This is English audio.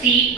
See.